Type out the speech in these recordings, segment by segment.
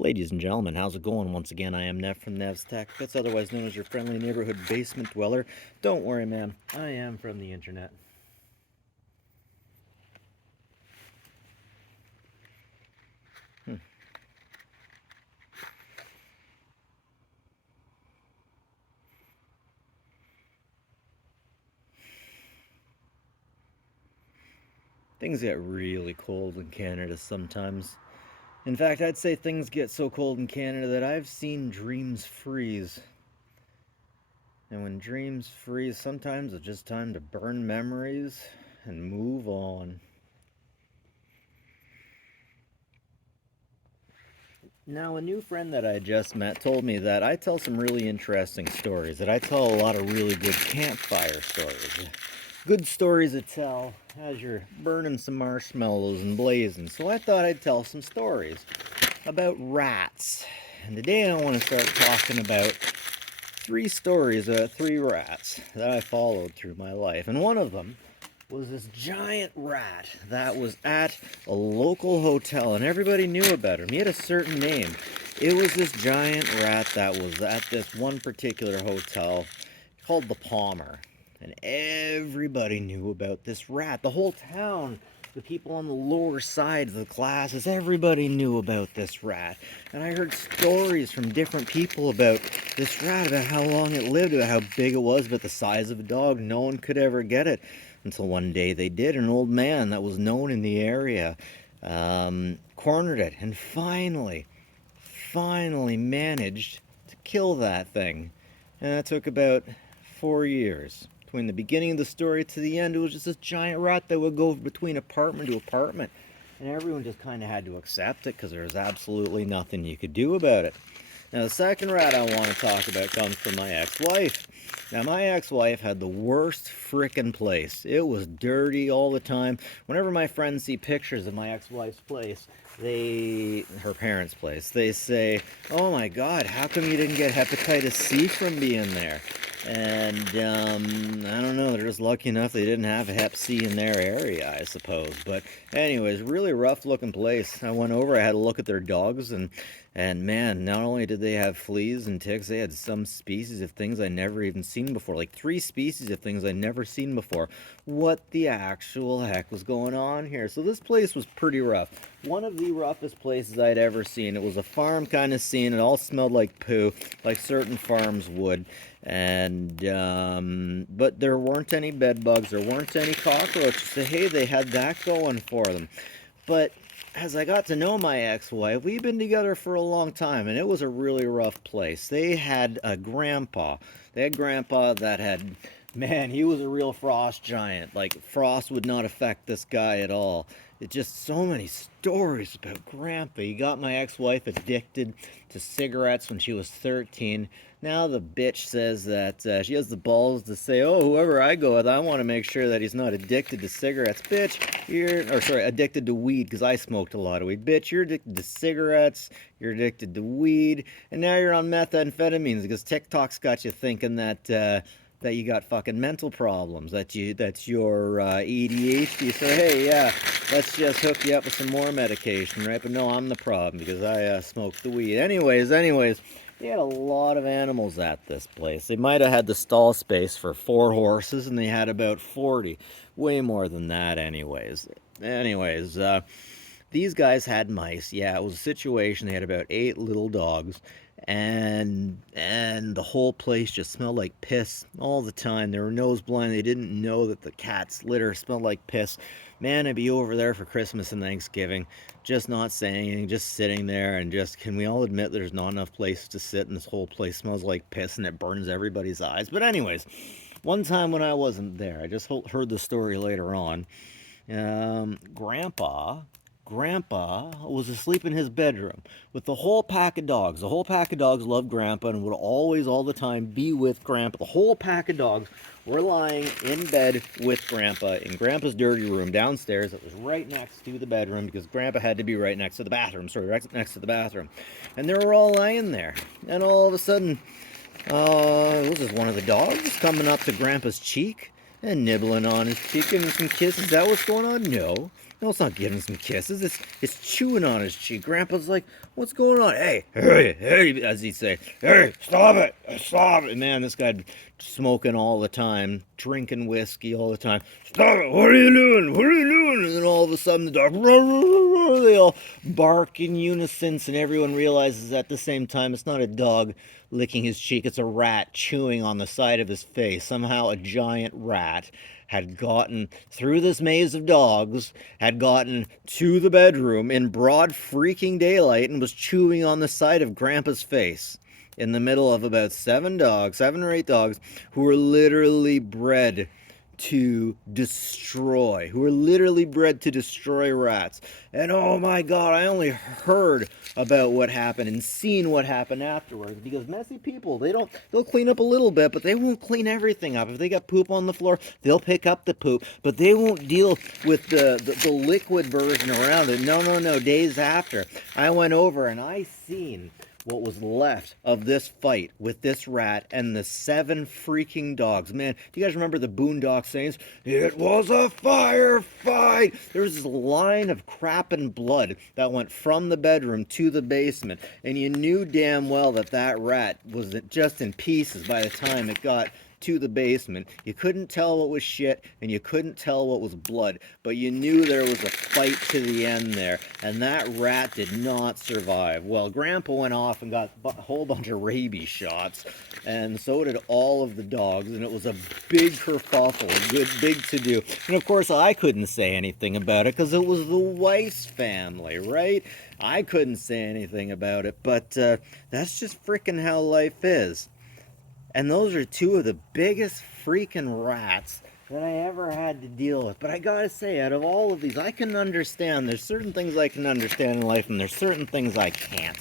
Ladies and gentlemen, how's it going? Once again, I am Nev from Nev's Tech. That's otherwise known as your friendly neighborhood basement dweller. Don't worry, man. I am from the internet. Hmm. Things get really cold in Canada sometimes. In fact, I'd say things get so cold in Canada that I've seen dreams freeze. And when dreams freeze, sometimes it's just time to burn memories and move on. Now, a new friend that I just met told me that I tell some really interesting stories, that I tell a lot of really good campfire stories. Good stories to tell as you're burning some marshmallows and blazing. So I thought I'd tell some stories about rats. And today I want to start talking about three stories about three rats that I followed through my life. And one of them was this giant rat that was at a local hotel, and everybody knew about him. He had a certain name. It was this giant rat that was at this one particular hotel called the Palmer. And everybody knew about this rat. The whole town, the people on the lower side of the classes, everybody knew about this rat. And I heard stories from different people about this rat, about how long it lived, about how big it was, about the size of a dog. No one could ever get it until one day they did. An old man that was known in the area cornered it and finally managed to kill that thing. And that took about 4 years. Between the beginning of the story to the end, it was just this giant rat that would go between apartment to apartment. And everyone just kind of had to accept it because there was absolutely nothing you could do about it. Now, the second rat I want to talk about comes from my ex-wife. Now, my ex-wife had the worst frickin' place. It was dirty all the time. Whenever my friends see pictures of my ex-wife's place, her parents' place, they say, "Oh my God, how come you didn't get hepatitis C from being there?" And I don't know, they're just lucky enough they didn't have a hep C in their area, I suppose. But anyways, really rough looking place. I went over, I had a look at their dogs, and man, not only did they have fleas and ticks, they had some species of things I never even seen before. Like 3 species of things I never seen before. What the actual heck was going on here? So this place was pretty rough. One of the roughest places I'd ever seen. It was a farm kind of scene. It all smelled like poo, like certain farms would. And but there weren't any bed bugs, there weren't any cockroaches. So hey, they had that going for them. But as I got to know my ex-wife, we've been together for a long time, and it was a really rough place. They had a grandpa. They had grandpa that had, man, he was a real frost giant. Like, frost would not affect this guy at all. It's just so many stories about grandpa. He got my ex-wife addicted to cigarettes when she was 13. Now the bitch says that she has the balls to say, "Oh, whoever I go with, I want to make sure that he's not addicted to cigarettes." Bitch, addicted to weed, because I smoked a lot of weed. Bitch, you're addicted to cigarettes, you're addicted to weed, and now you're on methamphetamines because TikTok's got you thinking that you got fucking mental problems, that's your ADHD. So hey, yeah, let's just hook you up with some more medication, right? But no, I'm the problem because I smoked the weed. Anyways, they had a lot of animals at this place. They might have had the stall space for 4 horses, and they had about 40. Way more than that, anyways. These guys had mice. Yeah, it was a situation. They had about 8 little dogs, and the whole place just smelled like piss all the time. They were nose blind. They didn't know that the cat's litter smelled like piss. Man, I'd be over there for Christmas and Thanksgiving, just not saying anything, just sitting there, and just, can we all admit there's not enough places to sit, and this whole place smells like piss, and it burns everybody's eyes. But anyways, one time when I wasn't there, I just heard the story later on. Grandpa was asleep in his bedroom with the whole pack of dogs. The whole pack of dogs loved Grandpa and would always, all the time, be with Grandpa. The whole pack of dogs were lying in bed with Grandpa in Grandpa's dirty room downstairs that was right next to the bedroom, because Grandpa had to be right next to the bathroom. Sorry, right next to the bathroom. And they were all lying there. And all of a sudden, was this one of the dogs coming up to Grandpa's cheek and nibbling on his cheek, giving him some kisses? Is that what's going on? No. No, it's not giving some kisses. It's chewing on his cheek. Grandpa's like, what's going on? Hey, hey, hey, as he'd say, hey, stop it, stop it. Man, this guy smoking all the time, drinking whiskey all the time. Stop it, what are you doing? What are you doing? And then all of a sudden the dog, they all bark in unison, and everyone realizes at the same time it's not a dog licking his cheek, it's a rat chewing on the side of his face. Somehow a giant rat had gotten through this maze of dogs, had gotten to the bedroom in broad freaking daylight, and was chewing on the side of Grandpa's face in the middle of about 7 or 8 dogs, who were literally bred to destroy, who were literally bred to destroy rats. And oh my god, I only heard about what happened and seen what happened afterwards, because messy people, they'll clean up a little bit, but they won't clean everything up. If they got poop on the floor, they'll pick up the poop, but they won't deal with the liquid version around it. No, days after, I went over and I seen what was left of this fight with this rat and the 7 freaking dogs. Man, do you guys remember the Boondock Saints? It was a firefight. There was this line of crap and blood that went from the bedroom to the basement, and you knew damn well that that rat was just in pieces by the time it got to the basement. You couldn't tell what was shit and you couldn't tell what was blood, but you knew there was a fight to the end there, and that rat did not survive. Well, Grandpa went off and got a whole bunch of rabies shots, and so did all of the dogs, and it was a big kerfuffle, a good big to-do. And of course, I couldn't say anything about it because it was the Weiss family, right? I couldn't say anything about it, but that's just freaking how life is. And those are 2 of the biggest freaking rats that I ever had to deal with. But I gotta say, out of all of these, I can understand. There's certain things I can understand in life, and there's certain things I can't.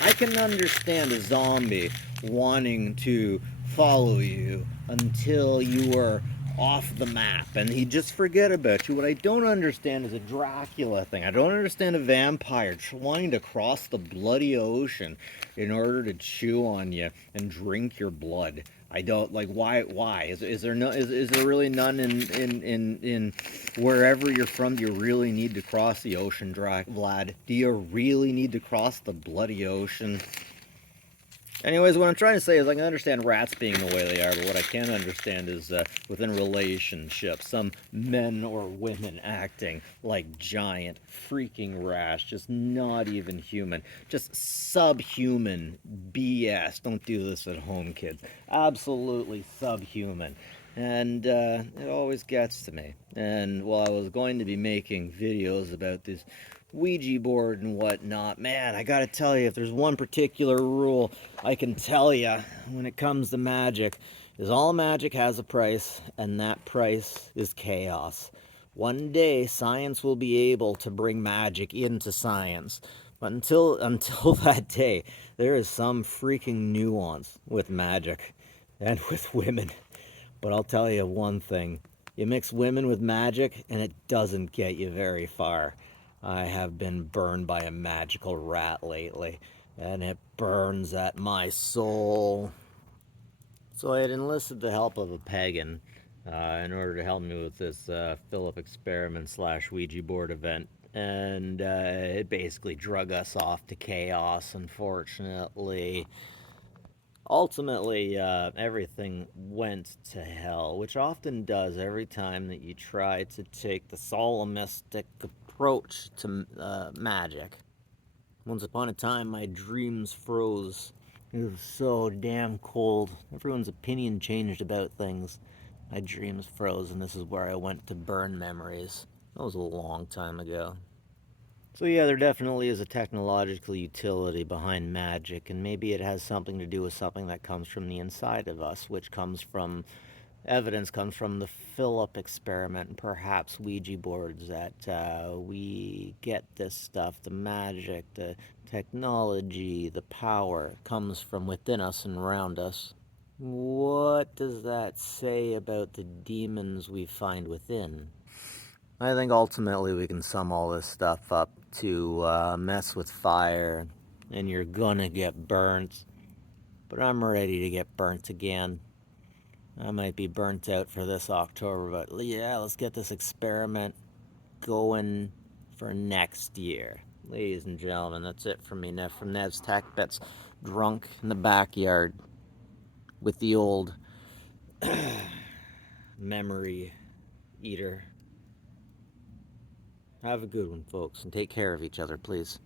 I can understand a zombie wanting to follow you until you are off the map and he'd just forget about you. What I don't understand is a Dracula thing. I don't understand a vampire wanting to cross the bloody ocean in order to chew on you and drink your blood. I don't like why is there no is there really none in wherever you're from? Do you really need to cross the ocean, Vlad? Do you really need to cross the bloody ocean? Anyways, what I'm trying to say is I can understand rats being the way they are, but what I can't understand is within relationships, some men or women acting like giant freaking rats, just not even human, just subhuman BS. Don't do this at home, kids. Absolutely subhuman. And it always gets to me. And while I was going to be making videos about this Ouija board and whatnot, man, I gotta tell you, if there's one particular rule I can tell you when it comes to magic, is all magic has a price, and that price is chaos. One day, science will be able to bring magic into science. But until that day, there is some freaking nuance with magic and with women. But I'll tell you one thing. You mix women with magic, and it doesn't get you very far. I have been burned by a magical rat lately, and it burns at my soul. So I had enlisted the help of a pagan in order to help me with this Philip experiment slash Ouija board event. And it basically drug us off to chaos, unfortunately. Ultimately, everything went to hell, which often does every time that you try to take the solemnistic approach to magic. Once upon a time, my dreams froze. It was so damn cold. Everyone's opinion changed about things. My dreams froze, and this is where I went to burn memories. That was a long time ago. So yeah, there definitely is a technological utility behind magic, and maybe it has something to do with something that comes from the inside of us, which comes from evidence comes from the Philip experiment and perhaps Ouija boards, that we get this stuff, the magic, the technology, the power comes from within us and around us. What does that say about the demons we find within? I think ultimately we can sum all this stuff up to mess with fire, and you're gonna get burnt. But I'm ready to get burnt again. I might be burnt out for this October, but yeah, let's get this experiment going for next year. Ladies and gentlemen, that's it from me, from Ned's Tech Bets, drunk in the backyard with the old memory eater. Have a good one, folks, and take care of each other, please.